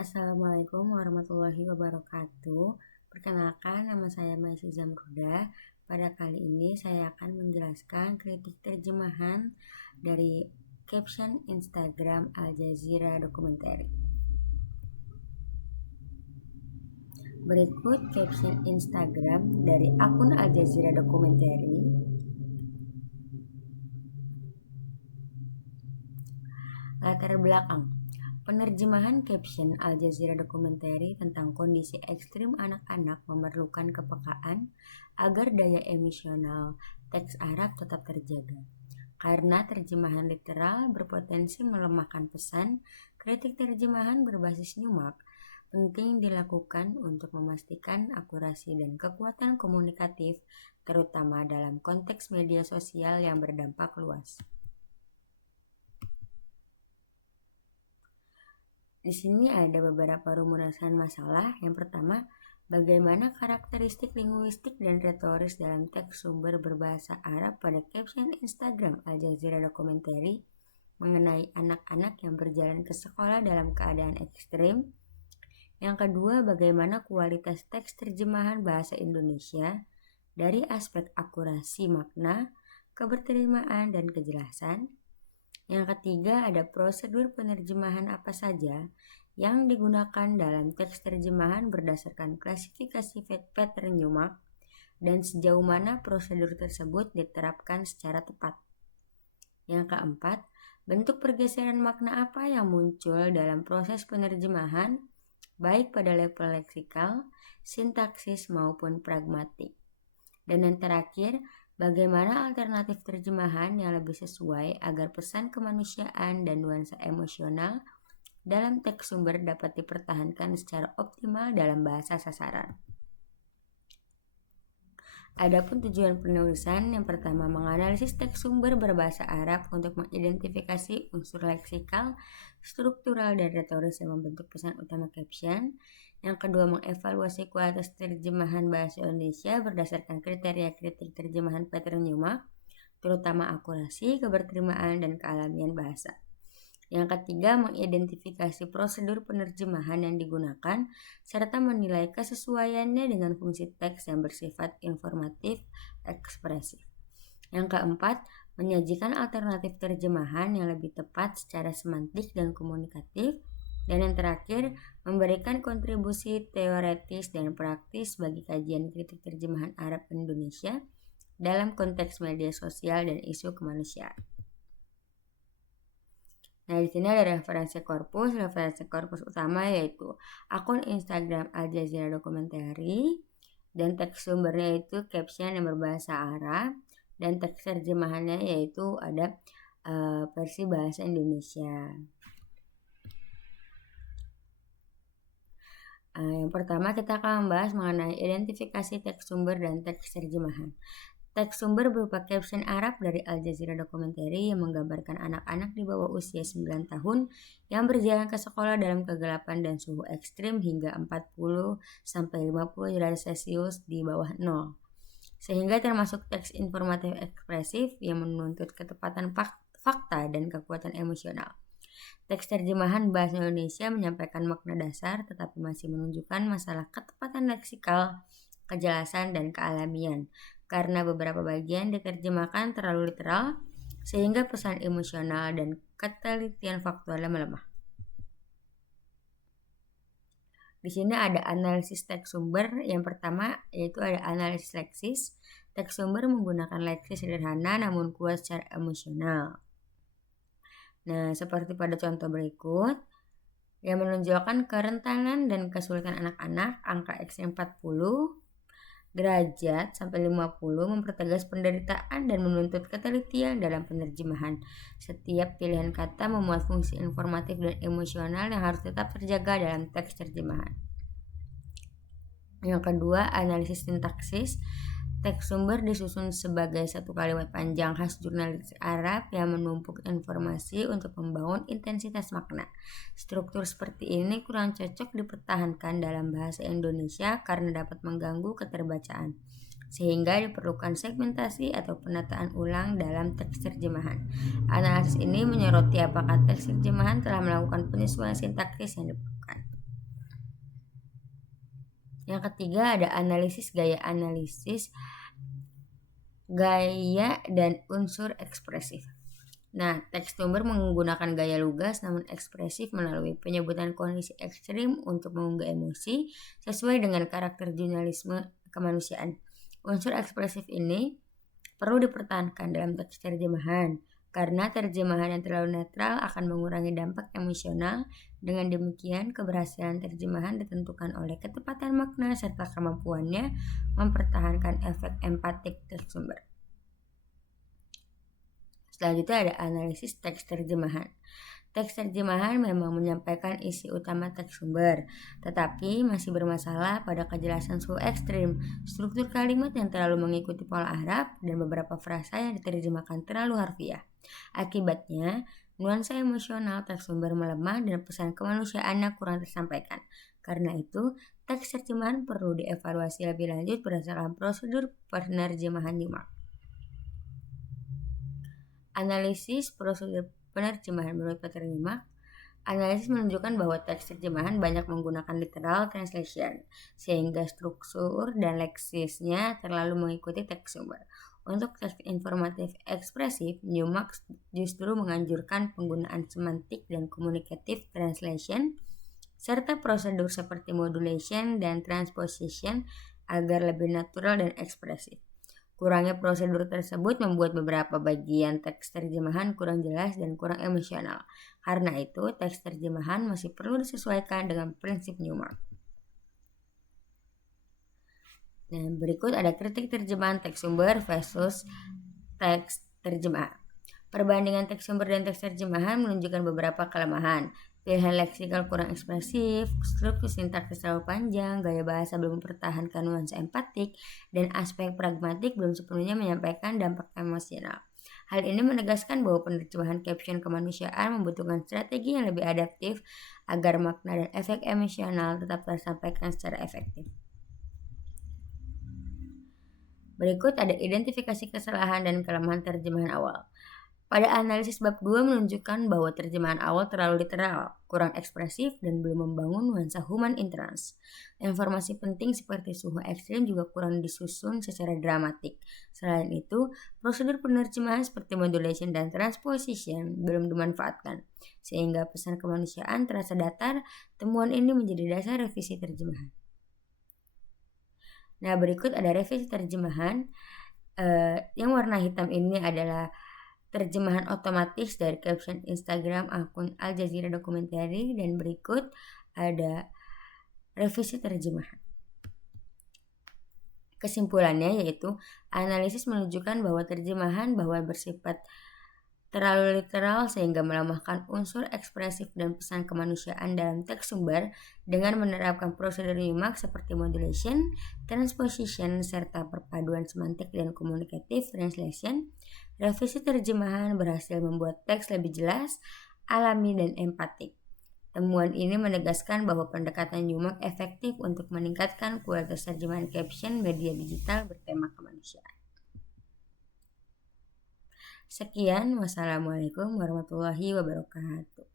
Assalamualaikum warahmatullahi wabarakatuh. Perkenalkan, nama saya Maisi Zamruda. Pada kali ini saya akan menjelaskan kritik terjemahan dari caption Instagram Al Jazeera Documentary. Berikut caption Instagram dari akun Al Jazeera Documentary. Latar belakang. Penerjemahan caption Al Jazeera Documentary tentang kondisi ekstrim anak-anak memerlukan kepekaan agar daya emosional teks Arab tetap terjaga. Karena terjemahan literal berpotensi melemahkan pesan, kritik terjemahan berbasis nyumak penting dilakukan untuk memastikan akurasi dan kekuatan komunikatif, terutama dalam konteks media sosial yang berdampak luas. Di sini ada beberapa rumusan masalah. Yang pertama, bagaimana karakteristik linguistik dan retoris dalam teks sumber berbahasa Arab pada caption Instagram Al Jazeera Documentary mengenai anak-anak yang berjalan ke sekolah dalam keadaan ekstrim. Yang kedua, bagaimana kualitas teks terjemahan bahasa Indonesia dari aspek akurasi makna, keberterimaan, dan kejelasan. Yang ketiga, ada prosedur penerjemahan apa saja yang digunakan dalam teks terjemahan berdasarkan klasifikasi pattern nyumak dan sejauh mana prosedur tersebut diterapkan secara tepat. Yang keempat, bentuk pergeseran makna apa yang muncul dalam proses penerjemahan baik pada level leksikal, sintaksis maupun pragmatik. Dan yang terakhir, bagaimana alternatif terjemahan yang lebih sesuai agar pesan kemanusiaan dan nuansa emosional dalam teks sumber dapat dipertahankan secara optimal dalam bahasa sasaran. Adapun tujuan penulisan, yang pertama menganalisis teks sumber berbahasa Arab untuk mengidentifikasi unsur leksikal, struktural, dan retoris yang membentuk pesan utama caption. Yang kedua, mengevaluasi kualitas terjemahan bahasa Indonesia berdasarkan kriteria kritik terjemahan pattern nyumak, terutama akurasi, keberterimaan, dan kealamian bahasa. Yang ketiga, mengidentifikasi prosedur penerjemahan yang digunakan serta menilai kesesuaiannya dengan fungsi teks yang bersifat informatif, ekspresif. Yang keempat, menyajikan alternatif terjemahan yang lebih tepat secara semantik dan komunikatif. Dan yang terakhir, memberikan kontribusi teoretis dan praktis bagi kajian kritik terjemahan Arab Indonesia dalam konteks media sosial dan isu kemanusiaan. Nah, di sini ada referensi korpus. Referensi korpus utama yaitu akun Instagram Al Jazeera Documentary, dan teks sumbernya itu caption yang berbahasa Arab, dan teks terjemahannya yaitu ada versi bahasa Indonesia. Yang pertama kita akan membahas mengenai identifikasi teks sumber dan teks terjemahan. Teks sumber berupa caption Arab dari Al Jazeera Documentary yang menggambarkan anak-anak di bawah usia 9 tahun yang berjalan ke sekolah dalam kegelapan dan suhu ekstrim hingga 40-50 derajat Celcius di bawah 0. Sehingga termasuk teks informatif ekspresif yang menuntut ketepatan fakta dan kekuatan emosional. Teks terjemahan bahasa Indonesia menyampaikan makna dasar tetapi masih menunjukkan masalah ketepatan leksikal, kejelasan, dan kealamian karena beberapa bagian diterjemahkan terlalu literal sehingga pesan emosional dan ketelitian faktualnya melemah. Di sini ada analisis teks sumber. Yang pertama yaitu ada analisis leksis. Teks sumber menggunakan leksis sederhana namun kuat secara emosional. Nah, seperti pada contoh berikut, yang menunjukkan kerentanan dan kesulitan anak-anak, angka X 40 derajat sampai 50 mempertegas penderitaan dan menuntut ketelitian dalam penerjemahan. Setiap pilihan kata memuat fungsi informatif dan emosional yang harus tetap terjaga dalam teks terjemahan. Yang kedua, analisis sintaksis. Teks sumber disusun sebagai satu kalimat panjang khas jurnalistik Arab yang menumpuk informasi untuk membangun intensitas makna. Struktur seperti ini kurang cocok dipertahankan dalam bahasa Indonesia karena dapat mengganggu keterbacaan, sehingga diperlukan segmentasi atau penataan ulang dalam teks terjemahan. Analisis ini menyoroti apakah teks terjemahan telah melakukan penyesuaian sintaksis yang diperlukan. Yang ketiga ada analisis gaya dan unsur ekspresif. Nah, teks sumber menggunakan gaya lugas namun ekspresif melalui penyebutan kondisi ekstrim untuk mengunggah emosi sesuai dengan karakter jurnalisme kemanusiaan. Unsur ekspresif ini perlu dipertahankan dalam teks terjemahan karena terjemahan yang terlalu netral akan mengurangi dampak emosional. Dengan demikian, keberhasilan terjemahan ditentukan oleh ketepatan makna serta kemampuannya mempertahankan efek empatik teks sumber. Selanjutnya ada analisis teks terjemahan. Teks terjemahan memang menyampaikan isi utama teks sumber, tetapi masih bermasalah pada kejelasan suhu ekstrim, struktur kalimat yang terlalu mengikuti pola Arab, dan beberapa frasa yang diterjemahkan terlalu harfiah. Akibatnya, nuansa emosional teks sumber melemah dan pesan kemanusiaannya kurang tersampaikan. Karena itu, teks terjemahan perlu dievaluasi lebih lanjut berdasarkan prosedur penerjemahan Newmark. Analisis prosedur penerjemahan menurut Peter Newmark. Analisis menunjukkan bahwa teks terjemahan banyak menggunakan literal translation, sehingga struktur dan leksisnya terlalu mengikuti teks sumber. Untuk teks informatif ekspresif, Newmark justru menganjurkan penggunaan semantik dan communicative translation, serta prosedur seperti modulation dan transposition agar lebih natural dan ekspresif. Kurangnya prosedur tersebut membuat beberapa bagian teks terjemahan kurang jelas dan kurang emosional. Karena itu, teks terjemahan masih perlu disesuaikan dengan prinsip Newmark. Nah, berikut ada kritik terjemahan teks sumber versus teks terjemahan. Perbandingan teks sumber dan teks terjemahan menunjukkan beberapa kelemahan. Pilihan leksikal kurang ekspresif, struktur sintaksis terlalu panjang, gaya bahasa belum mempertahankan nuansa empatik, dan aspek pragmatik belum sepenuhnya menyampaikan dampak emosional. Hal ini menegaskan bahwa penerjemahan caption kemanusiaan membutuhkan strategi yang lebih adaptif agar makna dan efek emosional tetap tersampaikan secara efektif. Berikut ada identifikasi kesalahan dan kelemahan terjemahan awal. Pada analisis bab 2 menunjukkan bahwa terjemahan awal terlalu literal, kurang ekspresif, dan belum membangun nuansa human interest. Informasi penting seperti suhu ekstrim juga kurang disusun secara dramatik. Selain itu, prosedur penerjemahan seperti modulation dan transposition belum dimanfaatkan, sehingga pesan kemanusiaan terasa datar. Temuan ini menjadi dasar revisi terjemahan. Nah, berikut ada revisi terjemahan. Yang warna hitam ini adalah terjemahan otomatis dari caption Instagram akun Al Jazeera Documentary, dan berikut ada revisi terjemahan. Kesimpulannya yaitu analisis menunjukkan bahwa terjemahan bersifat terlalu literal sehingga melemahkan unsur ekspresif dan pesan kemanusiaan dalam teks sumber. Dengan menerapkan prosedur Newmark seperti modulation, transposition, serta perpaduan semantik dan communicative translation, revisi terjemahan berhasil membuat teks lebih jelas, alami, dan empatik. Temuan ini menegaskan bahwa pendekatan Newmark efektif untuk meningkatkan kualitas terjemahan caption media digital bertema kemanusiaan. Sekian, wassalamualaikum warahmatullahi wabarakatuh.